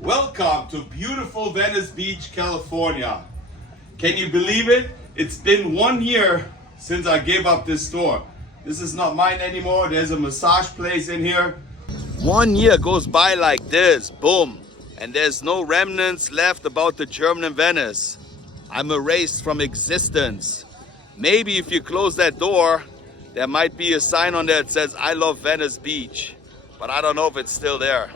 Welcome to beautiful Venice Beach, California. Can you believe it? It's been 1 year since I gave up this store. This is not mine anymore. There's a massage place in here. 1 year goes by like this, boom. And there's no remnants left about the German Venice. I'm erased from existence. Maybe if you close that door, there might be a sign on there that says, I love Venice Beach. But I don't know if it's still there.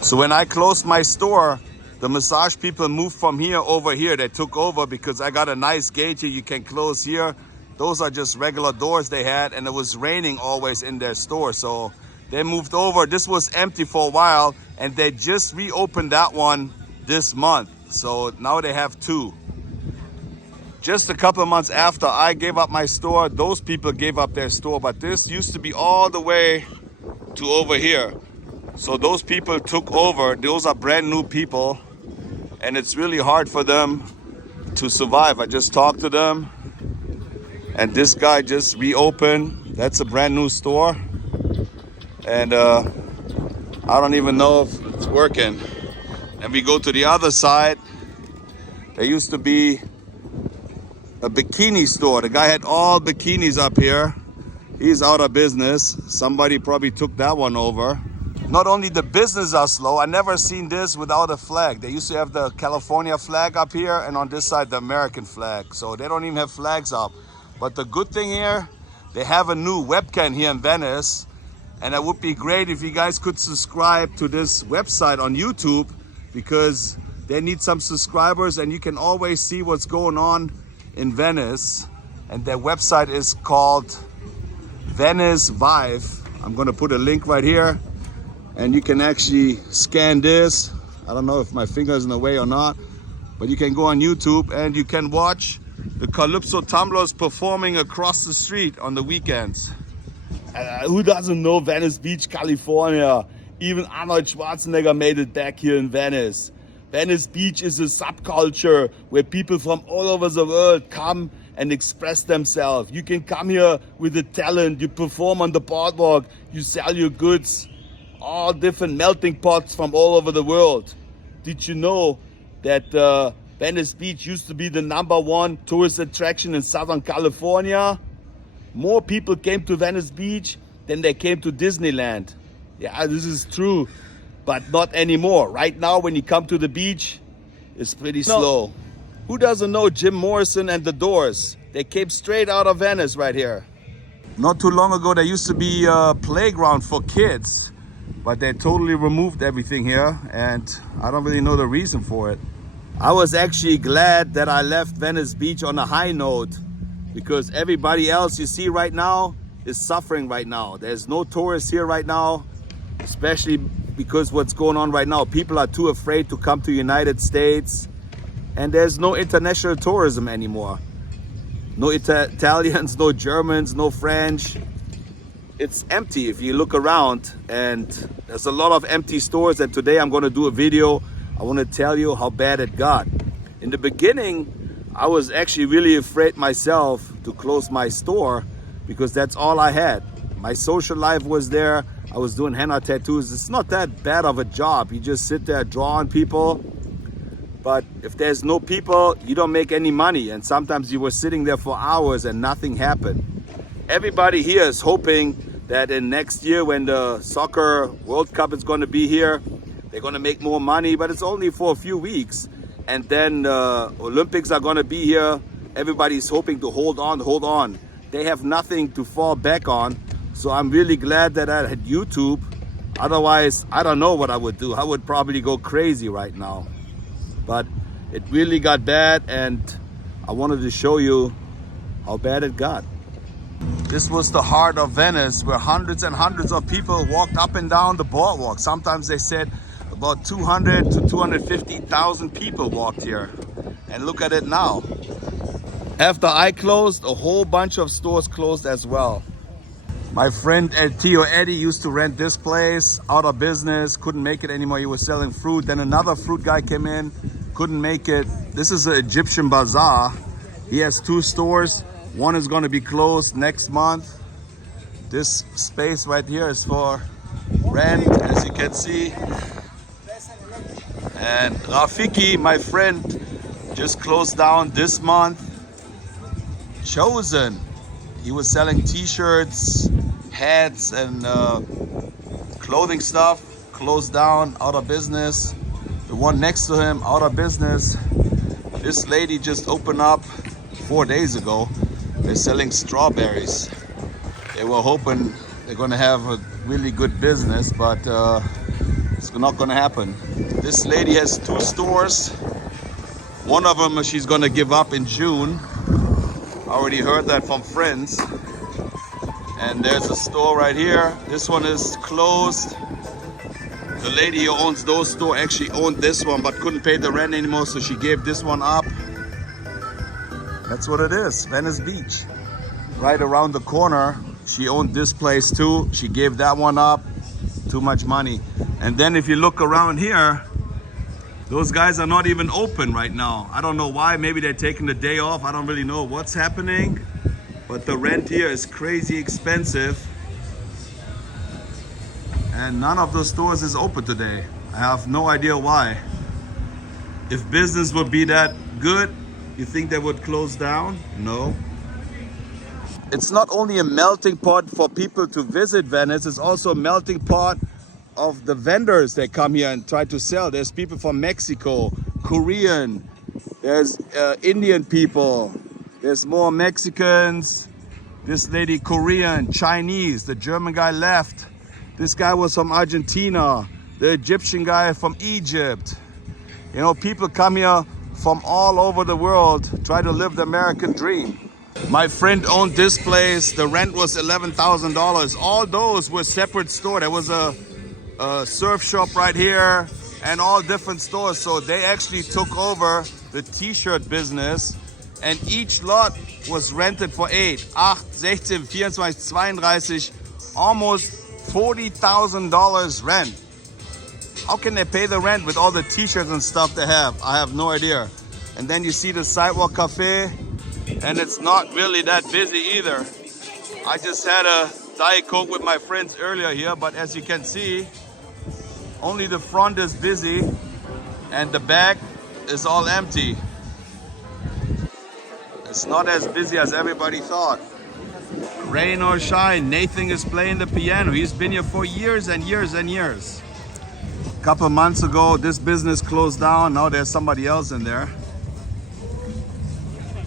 So when I closed my store, the massage people moved from here over here. They took over because I got a nice gate here. You can close here. Those are just regular doors they had, and it was raining always in their store. So they moved over. This was empty for a while, and they just reopened that one this month. So now they have two. Just a couple of months after I gave up my store, those people gave up their store. But this used to be all the way to over here. So those people took over. Those are brand new people, and it's really hard for them to survive. I just talked to them, and this guy just reopened. That's a brand new store, and I don't even know if it's working. And we go to the other side. There used to be a bikini store. The guy had all bikinis up here. He's out of business. Somebody probably took that one over. Not only the business are slow, I never seen this without a flag. They used to have the California flag up here, and on this side the American flag. So they don't even have flags up. But the good thing here, they have a new webcam here in Venice, and it would be great if you guys could subscribe to this website on YouTube, because they need some subscribers, and you can always see what's going on in Venice. And their website is called Venice Vive. I'm gonna put a link right here, and you can actually scan this. I don't know if my finger is in the way or not, but you can go on YouTube and you can watch the Calypso tumblers performing across the street on the weekends. Who doesn't know Venice Beach, California? Even Arnold Schwarzenegger made it back here in Venice. Venice Beach is a subculture where people from all over the world come and express themselves. You can come here with a talent, you perform on the boardwalk, you sell your goods, all different melting pots from all over the world. Did you know that Venice Beach used to be the #1 tourist attraction in Southern California? More people came to Venice Beach than they came to Disneyland. Yeah, this is true, but not anymore. Right now, when you come to the beach, it's pretty slow. Who doesn't know Jim Morrison and the Doors? They came straight out of Venice right here. Not too long ago, there used to be a playground for kids, but they totally removed everything here, and I don't really know the reason for it. I was actually glad that I left Venice Beach on a high note, because everybody else you see right now is suffering right now. There's no tourists here right now, especially because what's going on right now. People are too afraid to come to the United States, and there's no international tourism anymore. No Italians, no Germans, no French. It's empty if you look around, and there's a lot of empty stores. And today I'm going to do a video. I want to tell you how bad it got. In the beginning, I was actually really afraid myself to close my store, because that's all I had. My social life was there. I was doing henna tattoos. It's not that bad of a job. You just sit there, draw on people. But if there's no people, you don't make any money. And sometimes you were sitting there for hours and nothing happened. Everybody here is hoping that in next year, when the soccer World Cup is going to be here, they're going to make more money, but it's only for a few weeks. And then the Olympics are going to be here. Everybody's hoping to hold on. They have nothing to fall back on. So I'm really glad that I had YouTube. Otherwise, I don't know what I would do. I would probably go crazy right now. But it really got bad, and I wanted to show you how bad it got. This was the heart of Venice, where hundreds and hundreds of people walked up and down the boardwalk. Sometimes they said about 200 to 250,000 people walked here. And look at it now. After I closed, a whole bunch of stores closed as well. My friend El Tio Eddie used to rent this place, out of business, couldn't make it anymore. He was selling fruit. Then another fruit guy came in, couldn't make it. This is an Egyptian bazaar. He has 2 stores. One is going to be closed next month. This space right here is for rent, as you can see. And Rafiki, my friend, just closed down this month. Chosen. He was selling t-shirts, hats, and clothing stuff. Closed down, out of business. The one next to him, out of business. This lady just opened up 4 days ago. They're selling strawberries. They were hoping they're gonna have a really good business, but it's not gonna happen. This lady has 2 stores. One of them she's gonna give up in June. I already heard that from friends. And there's a store right here. This one is closed. The lady who owns those stores actually owned this one but couldn't pay the rent anymore, so she gave this one up. That's what it is, Venice Beach. Right around the corner, she owned this place too. She gave that one up, too much money. And then if you look around here, those guys are not even open right now. I don't know why, maybe they're taking the day off. I don't really know what's happening, but the rent here is crazy expensive. And none of those stores is open today. I have no idea why. If business would be that good, you think they would close down? No. It's not only a melting pot for people to visit Venice, it's also a melting pot of the vendors that come here and try to sell. There's people from Mexico, Korean, there's Indian people, there's more Mexicans, this lady Korean, Chinese, the German guy left. This guy was from Argentina, the Egyptian guy from Egypt. You know, people come here from all over the world, try to live the American dream. My friend owned this place. The rent was $11,000. All those were separate stores. There was a surf shop right here and all different stores. So they actually took over the t-shirt business, and each lot was rented for 8, 16, 24, 32, almost $40,000 rent. How can they pay the rent with all the t-shirts and stuff they have? I have no idea. And then you see the Sidewalk Cafe, and it's not really that busy either. I just had a Diet Coke with my friends earlier here, but as you can see, only the front is busy and the back is all empty. It's not as busy as everybody thought. Rain or shine, Nathan is playing the piano. He's been here for years and years and years. A couple months ago, this business closed down. Now there's somebody else in there.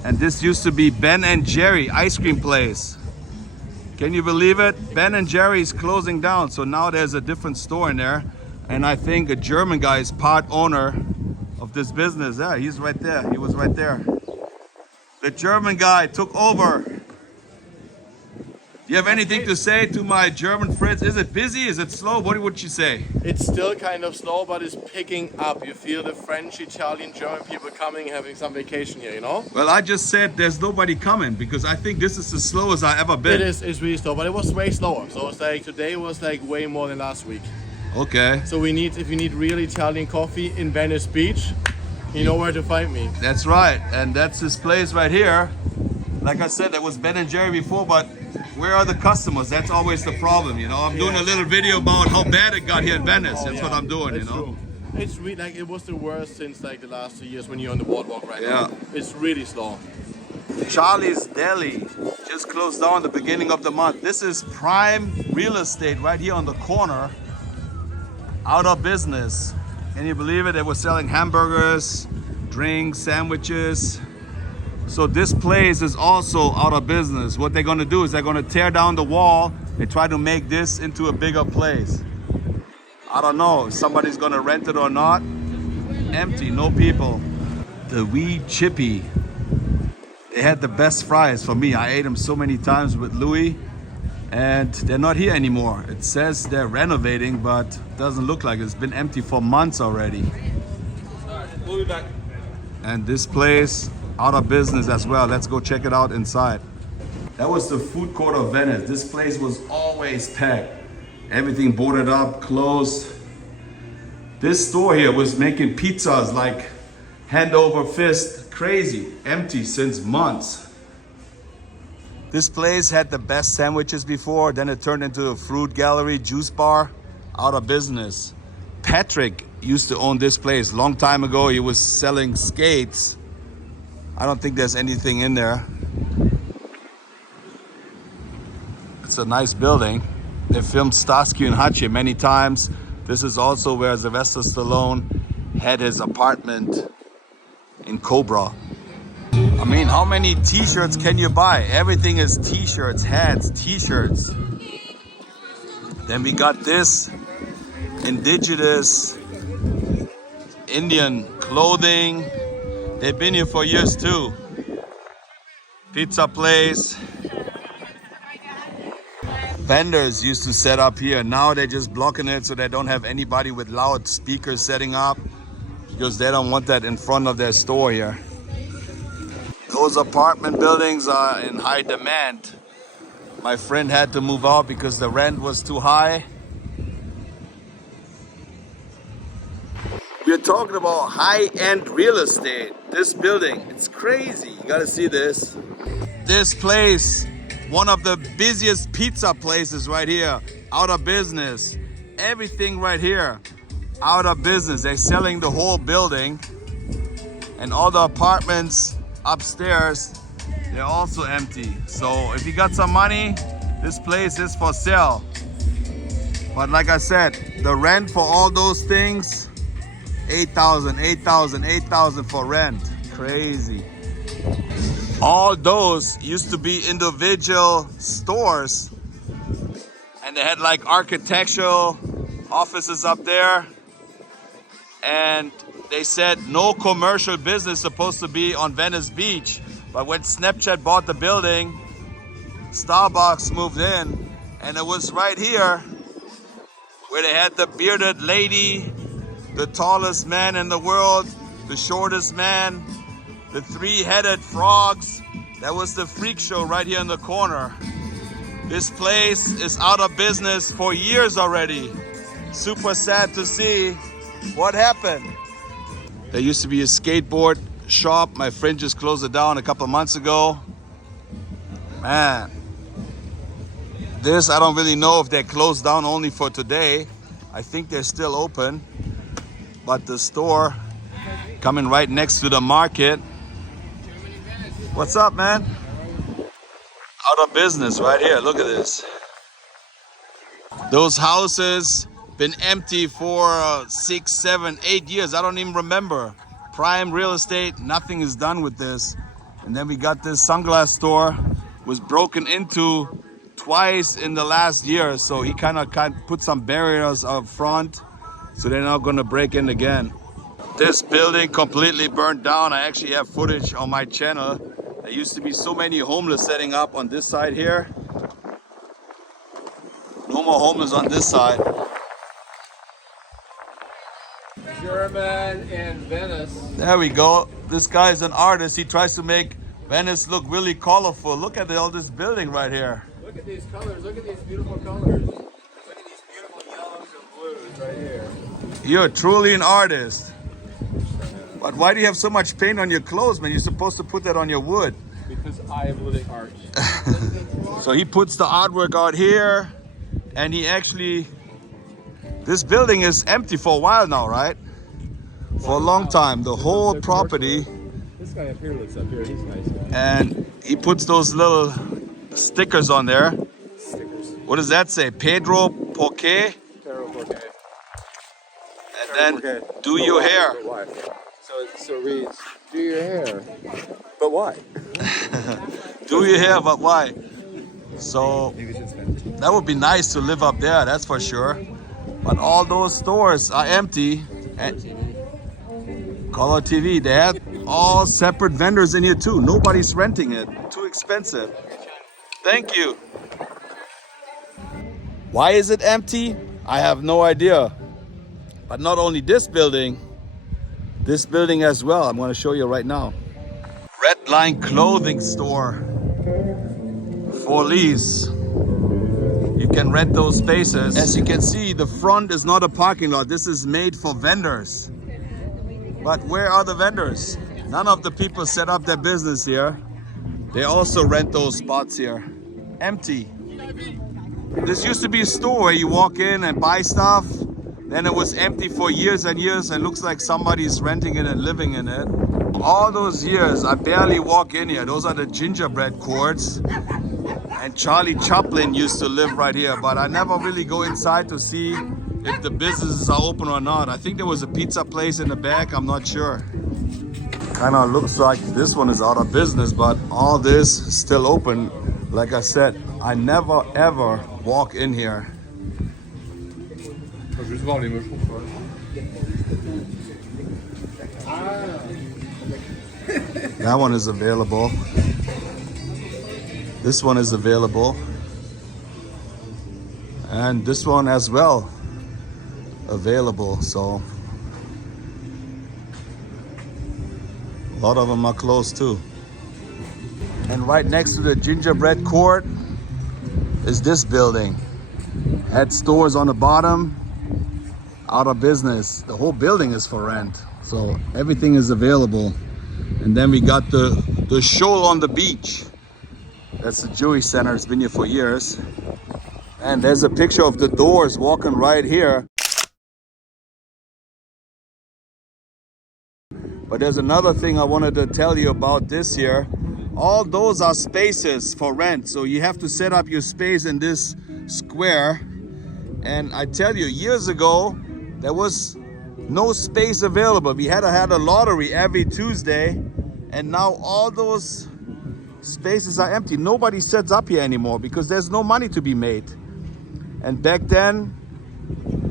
And this used to be Ben and Jerry ice cream place. Can you believe it? Ben and Jerry is closing down. So now there's a different store in there. And I think a German guy is part owner of this business. Yeah, he's right there. He was right there. The German guy took over. Do you have anything to say to my German friends? Is it busy? Is it slow? What would you say? It's still kind of slow, but it's picking up. You feel the French, Italian, German people coming, having some vacation here, you know? Well, I just said there's nobody coming because I think this is the slowest I've ever been. It's really slow, but it was way slower. So it's like today was like way more than last week. Okay. So if you need real Italian coffee in Venice Beach, you know where to find me. That's right. And that's this place right here. Like I said, that was Ben and Jerry before, but where are the customers? That's always the problem, you know. I'm doing a little video about how bad it got here in Venice. That's what I'm doing, That's you know. True. It's really like it was the worst since like the last 2 years when you're on the boardwalk right Yeah. now. It's really slow. Charlie's Deli just closed down the beginning of the month. This is prime real estate right here on the corner. Out of business. Can you believe it? They were selling hamburgers, drinks, sandwiches. So this place is also out of business. What they're gonna do is they're gonna tear down the wall and try to make this into a bigger place. I don't know if somebody's gonna rent it or not. Empty, no people. The Wee Chippy. They had the best fries for me. I ate them so many times with Louis, and they're not here anymore. It says they're renovating, but it doesn't look like it. It's been empty for months already. We'll be back. And this place, out of business as well. Let's go check it out inside. That was the food court of Venice. This place was always packed. Everything boarded up, closed. This store here was making pizzas like hand over fist, crazy, empty since months. This place had the best sandwiches before, then it turned into a fruit gallery, juice bar, out of business. Patrick used to own this place. Long time ago, he was selling skates. I don't think there's anything in there. It's a nice building. They filmed Starsky and Hutch here many times. This is also where Sylvester Stallone had his apartment in Cobra. I mean, how many t-shirts can you buy? Everything is t-shirts, hats, t-shirts. Then we got this indigenous Indian clothing. They've been here for years too. Pizza place. Vendors used to set up here. Now they're just blocking it so they don't have anybody with loud speakers setting up, because they don't want that in front of their store here. Those apartment buildings are in high demand. My friend had to move out because the rent was too high. We're talking about high-end real estate. This building, it's crazy. You gotta see this. This place, one of the busiest pizza places right here, out of business. Everything right here, out of business. They're selling the whole building, and all the apartments upstairs, they're also empty. So if you got some money, this place is for sale. But like I said, the rent for all those things, $8,000 for rent. Crazy. All those used to be individual stores, and they had like architectural offices up there, and they said no commercial business supposed to be on Venice Beach. But when Snapchat bought the building, Starbucks moved in, and it was right here where they had the bearded lady, the tallest man in the world, the shortest man, the three-headed frogs. That was the freak show right here in the corner. This place is out of business for years already. Super sad to see what happened. There used to be a skateboard shop. My friend just closed it down a couple months ago. Man, this, I don't really know if they're closed down only for today. I think they're still open. But the store coming right next to the market. What's up, man? Out of business right here. Look at this. Those houses been empty for 6, 7, 8 years. I don't even remember. Prime real estate, nothing is done with this. And then we got this sunglass store, was broken into twice in the last year. So he kind of put some barriers up front, so they're not gonna break in again. This building completely burned down. I actually have footage on my channel. There used to be so many homeless setting up on this side here. No more homeless on this side. German in Venice. There we go. This guy's an artist. He tries to make Venice look really colorful. Look at all this building right here. Look at these colors. Look at these beautiful colors. Look at these beautiful yellows and blues right here. You're truly an artist. But why do you have so much paint on your clothes, man? You're supposed to put that on your wood. Because I am living art. So he puts the artwork out here, and he actually... This building is empty for a while now, right? For a long time. The whole property. This guy up here lives up here. He's a nice guy. And he puts those little stickers on there. Stickers. What does that say? Pedro Porque? Pedro Porque. And then do your hair. But why? So it reads, do your hair. But why? Do your hair, but why? So that would be nice to live up there, that's for sure. But all those stores are empty. And Color TV, they have all separate vendors in here too. Nobody's renting it. Too expensive. Thank you. Why is it empty? I have no idea. But not only this building as well. I'm going to show you right now. Red Line clothing store for lease. You can rent those spaces. As you can see, the front is not a parking lot. This is made for vendors. But where are the vendors? None of the people set up their business here. They also rent those spots here. Empty. This used to be a store where you walk in and buy stuff. Then it was empty for years and years, and looks like somebody's renting it and living in it. All those years, I barely walk in here. Those are the gingerbread courts. And Charlie Chaplin used to live right here, but I never really go inside to see if the businesses are open or not. I think there was a pizza place in the back, I'm not sure. Kind of looks like this one is out of business, but all this is still open. Like I said, I never ever walk in here. That one is available. This one is available. And this one as well available. So a lot of them are closed too. And right next to the gingerbread court is this building. Had stores on the bottom, out of business. The whole building is for rent. So everything is available. And then we got the show on the beach. That's the Jewish Center. It's been here for years. And there's a picture of the doors walking right here. But there's another thing I wanted to tell you about this here. All those are spaces for rent. So you have to set up your space in this square. And I tell you, years ago, there was no space available. We had to have a lottery every Tuesday. And now all those spaces are empty. Nobody sets up here anymore because there's no money to be made. And back then,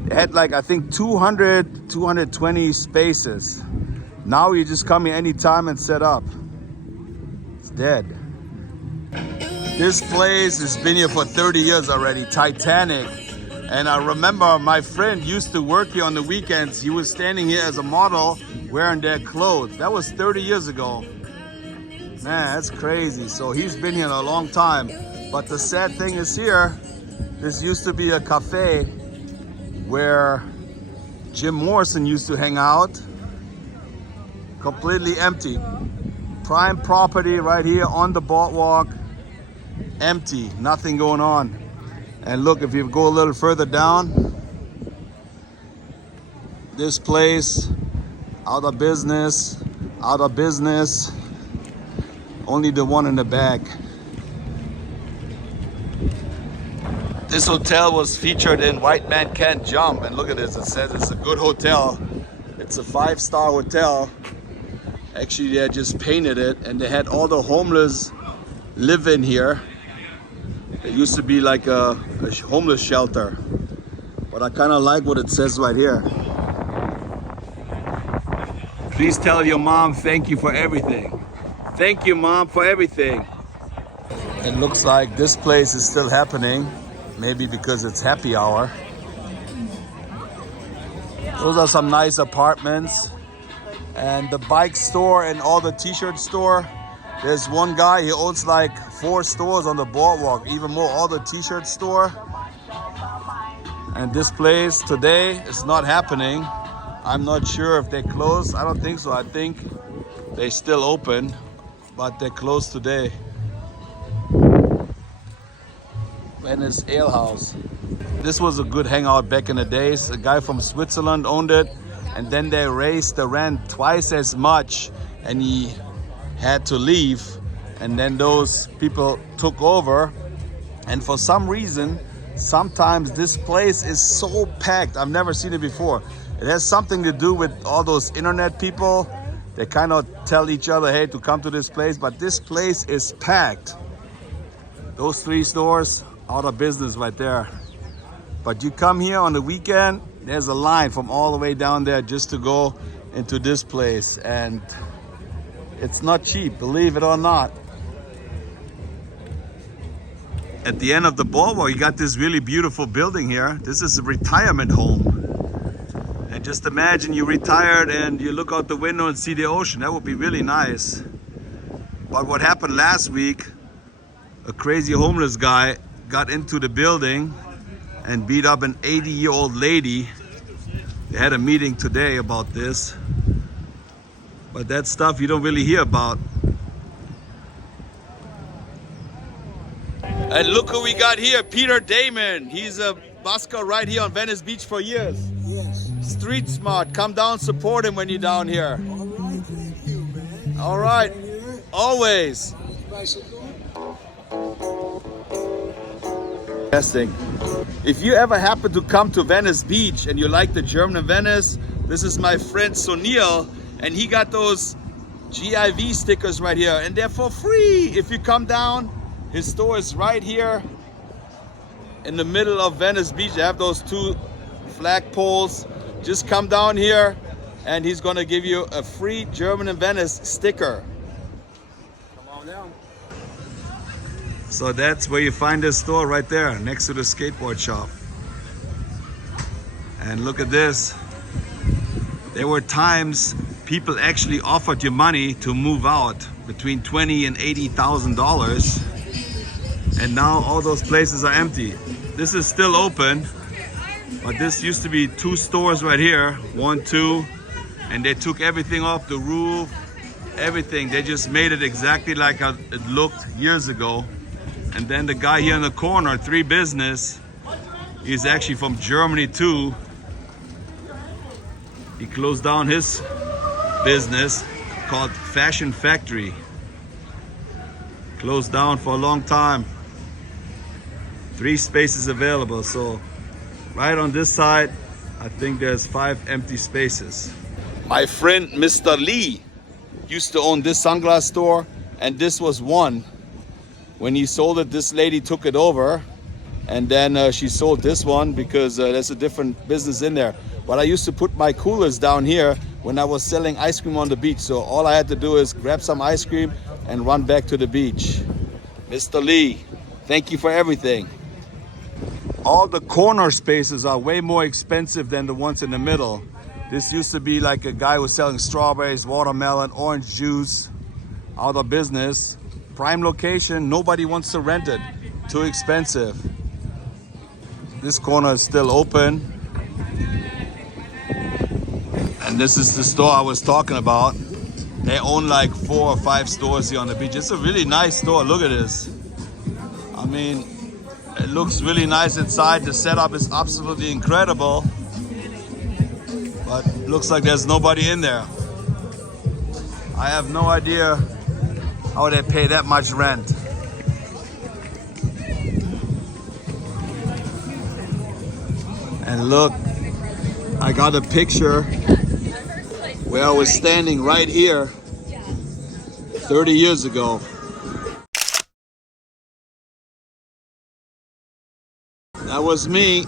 they had like, I think 200, 220 spaces. Now you just come here anytime and set up. It's dead. This place has been here for 30 years already, Titanic. And I remember my friend used to work here on the weekends. He was standing here as a model wearing their clothes. That was 30 years ago. Man, that's crazy. So he's been here a long time. But the sad thing is here, this used to be a cafe where Jim Morrison used to hang out. Completely empty. Prime property right here on the boardwalk. Empty, nothing going on. And look, if you go a little further down, this place, out of business, out of business. Only the one in the back. This hotel was featured in White Man Can't Jump. And look at this, it says it's a good hotel. It's a 5-star hotel. Actually, they just painted it and they had all the homeless live in here. It used to be like a homeless shelter. But I kind of like what it says right here. Please tell your mom thank you for everything. Thank you, Mom, for everything. It looks like this place is still happening. Maybe because it's happy hour. Those are some nice apartments. And the bike store and all the t-shirt store. There's one guy, he owns like 4 stores on the boardwalk, even more, all the t-shirt store. And this place today is not happening. I'm not sure if they closed. I don't think so. I think they still open, but they're closed today. Venice Ale House. This was a good hangout back in the days. A guy from Switzerland owned it, and then they raised the rent twice as much, and he had to leave. And then those people took over, and for some reason, sometimes this place is so packed. I've never seen it before. It has something to do with all those internet people. They kind of tell each other, hey, to come to this place, but this place is packed. Those 3 stores, out of business right there. But you come here on the weekend, there's a line from all the way down there just to go into this place. And it's not cheap, believe it or not. At the end of the boardwalk, you got this really beautiful building here. This is a retirement home. And just imagine you retired and you look out the window and see the ocean. That would be really nice. But what happened last week, a crazy homeless guy got into the building and beat up an 80-year-old lady. They had a meeting today about this. But that's stuff you don't really hear about. And look who we got here, Peter Damon. He's a busker right here on Venice Beach for years. Yes. street smart. Come down, support him when you're down here. All right, thank you, man. All right, Here, always. bicycle. Testing. If you ever happen to come to Venice Beach and you like the German Venice, this is my friend Sunil, and he got those GIV stickers right here, and they're for free if you come down. His store is right here in the middle of Venice Beach. They have those two flagpoles. Just come down here and he's gonna give you a free German in Venice sticker. Come on down. So that's where you find this store right there, next to the skateboard shop. And look at this. There were times people actually offered you money to move out, between $20,000 and $80,000. And now all those places are empty. This is still open, but this used to be 2 stores right here, 1, 2, and they took everything off the roof, everything. They just made it exactly like it looked years ago. And then the guy here in the corner, 3 Business, he's actually from Germany too. He closed down his business called Fashion Factory. Closed down for a long time. 3 spaces available, so right on this side, I think there's 5 empty spaces. My friend Mr. Lee used to own this sunglass store, and this was one. When he sold it, this lady took it over, and then she sold this one because there's a different business in there. But I used to put my coolers down here when I was selling ice cream on the beach, so all I had to do is grab some ice cream and run back to the beach. Mr. Lee, thank you for everything. All the corner spaces are way more expensive than the ones in the middle. This used to be like a guy who was selling strawberries, watermelon, orange juice, out of business. Prime location, nobody wants to rent it. Too expensive. This corner is still open. And this is the store I was talking about. They own like 4 or 5 stores here on the beach. It's a really nice store, look at this. I mean, it looks really nice inside. The setup is absolutely incredible. But looks like there's nobody in there. I have no idea how they pay that much rent. And look, I got a picture where I was standing right here 30 years ago. That was me.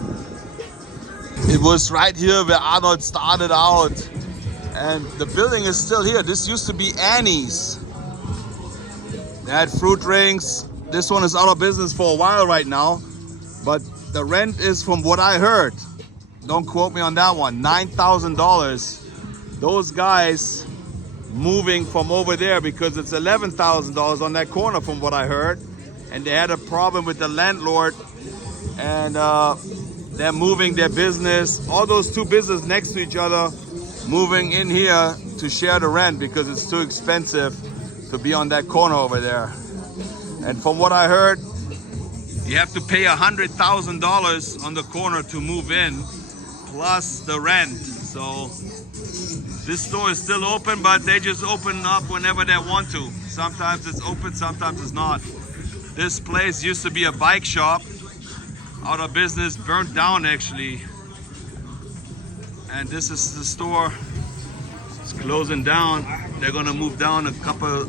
It was right here where Arnold started out. And the building is still here. This used to be Annie's. They had fruit rings. This one is out of business for a while right now. But the rent is, from what I heard, don't quote me on that one, $9,000. Those guys moving from over there because it's $11,000 on that corner from what I heard. And they had a problem with the landlord, and they're moving their business, all those 2 businesses next to each other, moving in here to share the rent because it's too expensive to be on that corner over there. And from what I heard, you have to pay $100,000 on the corner to move in, plus the rent. So this store is still open, but they just open up whenever they want to. Sometimes it's open, sometimes it's not. This place used to be a bike shop, out of business, burnt down actually. And this is the store. It's closing down. They're gonna move down a couple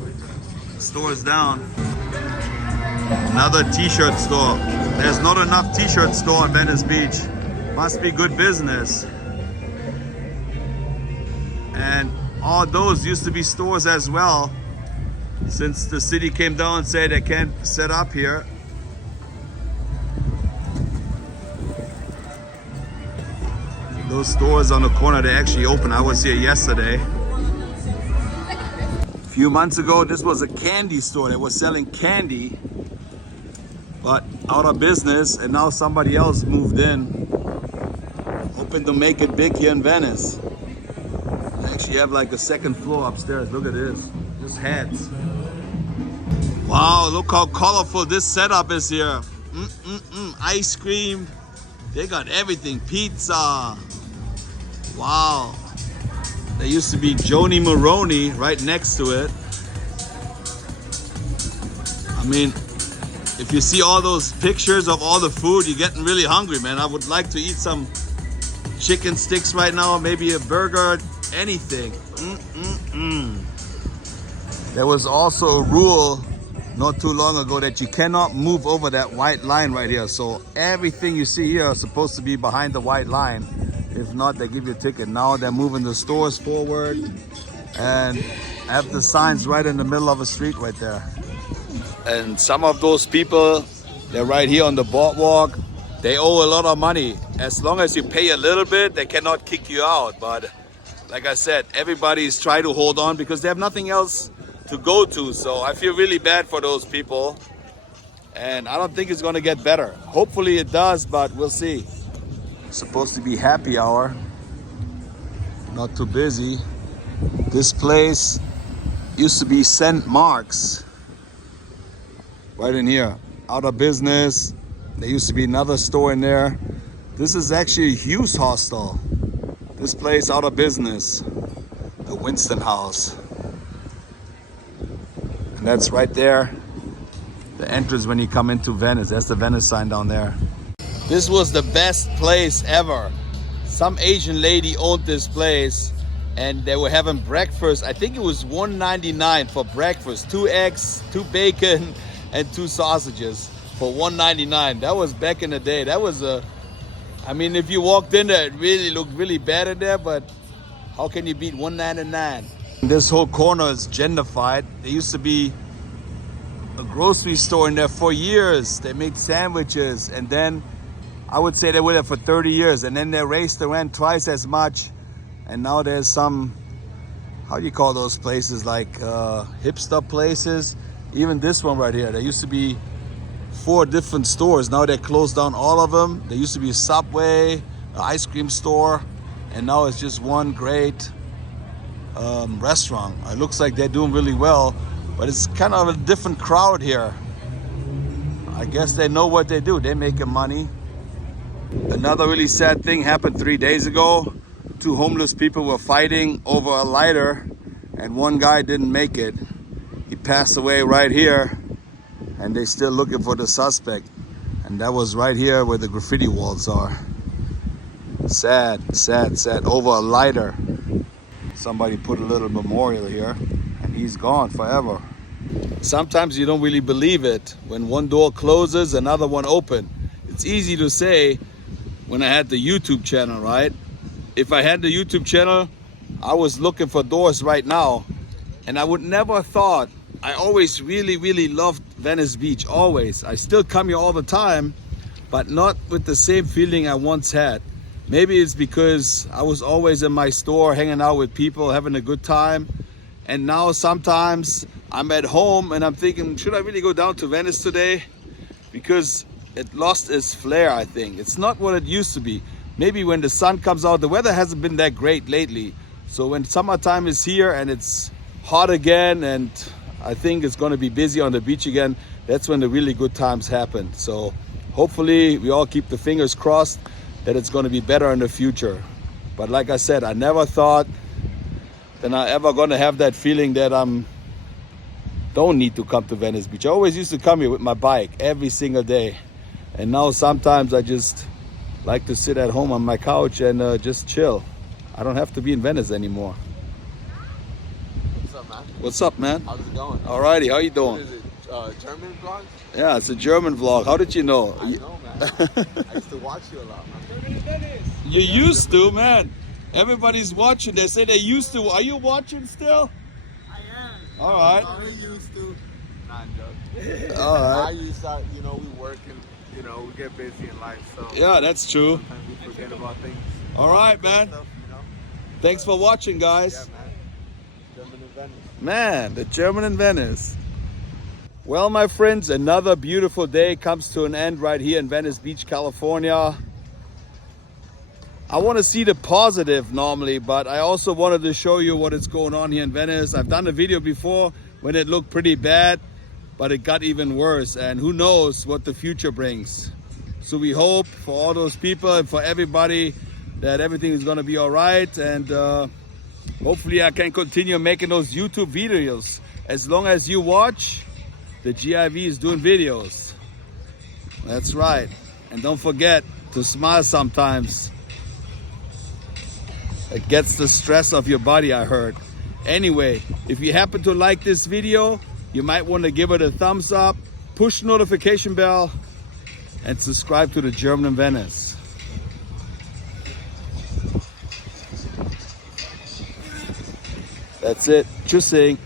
stores down. Another t-shirt store. There's not enough t-shirt store in Venice Beach. Must be good business. And all those used to be stores as well. Since the city came down and said they can't set up here. Those stores on the corner, they actually open. I was here yesterday. A few months ago, this was a candy store. They were selling candy, but out of business, and now somebody else moved in, hoping to make it big here in Venice. They actually have like a 2nd floor upstairs. Look at this, just hats. Wow, look how colorful this setup is here. Ice cream, they got everything, pizza. Wow. There used to be Joni Maroney right next to it. I mean, if you see all those pictures of all the food, you're getting really hungry, man. I would like to eat some chicken sticks right now, maybe a burger, anything. There was also a rule not too long ago that you cannot move over that white line right here. So everything you see here is supposed to be behind the white line. If not, they give you a ticket. Now they're moving the stores forward and have the signs right in the middle of a street right there. And some of those people, they're right here on the boardwalk. They owe a lot of money. As long as you pay a little bit, they cannot kick you out. But like I said, everybody's trying to hold on because they have nothing else to go to. So I feel really bad for those people. And I don't think it's gonna get better. Hopefully it does, but we'll see. It's supposed to be happy hour. Not too busy. This place used to be St. Mark's. Right in here. Out of business. There used to be another store in there. This is actually a Hughes hostel. This place out of business. The Winston House. And that's right there. The entrance when you come into Venice. That's the Venice sign down there. This was the best place ever. Some Asian lady owned this place and they were having breakfast. I think it was $1.99 for breakfast. 2 eggs, 2 bacon, and 2 sausages for $1.99. That was back in the day. That was I mean, if you walked in there, it really looked really bad in there, but how can you beat $1.99? This whole corner is gentrified. There used to be a grocery store in there for years. They made sandwiches, and then I would say they were there for 30 years, and then they raised the rent twice as much, and now there's some, how do you call those places, like hipster places. Even this one right here, there used to be 4 different stores. Now they closed down all of them. There used to be a Subway, an ice cream store, and now it's just one great restaurant. It looks like they're doing really well, but it's kind of a different crowd here. I guess they know what they do. They're making money. Another really sad thing happened 3 days ago. 2 homeless people were fighting over a lighter, and one guy didn't make it. He passed away right here, and they're still looking for the suspect. And that was right here where the graffiti walls are. Sad, sad, sad. Over a lighter. Somebody put a little memorial here, and he's gone forever. Sometimes you don't really believe it. When one door closes, another one opens. It's easy to say when I had the YouTube channel, right? If I had the YouTube channel, I was looking for doors right now. And I would never have thought, I always really loved Venice Beach, always. I still come here all the time, but not with the same feeling I once had. Maybe it's because I was always in my store, hanging out with people, having a good time. And now sometimes I'm at home and I'm thinking, should I really go down to Venice today? Because it lost its flair, I think. It's not what it used to be. Maybe when the sun comes out, the weather hasn't been that great lately. So when summertime is here and it's hot again, and I think it's going to be busy on the beach again, that's when the really good times happen. So hopefully we all keep the fingers crossed that it's going to be better in the future. But like I said, I never thought that I'm ever going to have that feeling that don't need to come to Venice Beach. I always used to come here with my bike every single day. And now sometimes I just like to sit at home on my couch and just chill. I don't have to be in Venice anymore. What's up, man? What's up, man? How's it going? Alrighty, how you What doing? is it? German vlog? Yeah, it's a German vlog. How did you know? I know, man. I used to watch you a lot, man. You used to, man. Everybody's watching. They say they used to. Are you watching still? I am. All right. I used to. Nah, I'm joking. All I right. used to, we work and, we get busy in life, so Yeah, that's true. sometimes we forget about things. All right, man. Stuff, Thanks for watching, Yeah, guys. man. German in Venice. Man, the German in Venice. Well, my friends, another beautiful day comes to an end right here in Venice Beach, California. I want to see the positive normally, but I also wanted to show you what is going on here in Venice. I've done a video before when it looked pretty bad, but it got even worse, and who knows what the future brings. So we hope for all those people and for everybody that everything is gonna be all right, and hopefully I can continue making those YouTube videos. As long as you watch, the GIV is doing videos. That's right. And don't forget to smile sometimes. It gets the stress off your body, I heard. Anyway, if you happen to like this video, you might want to give it a thumbs up, push notification bell, and subscribe to the German in Venice. That's it. Tschüssing.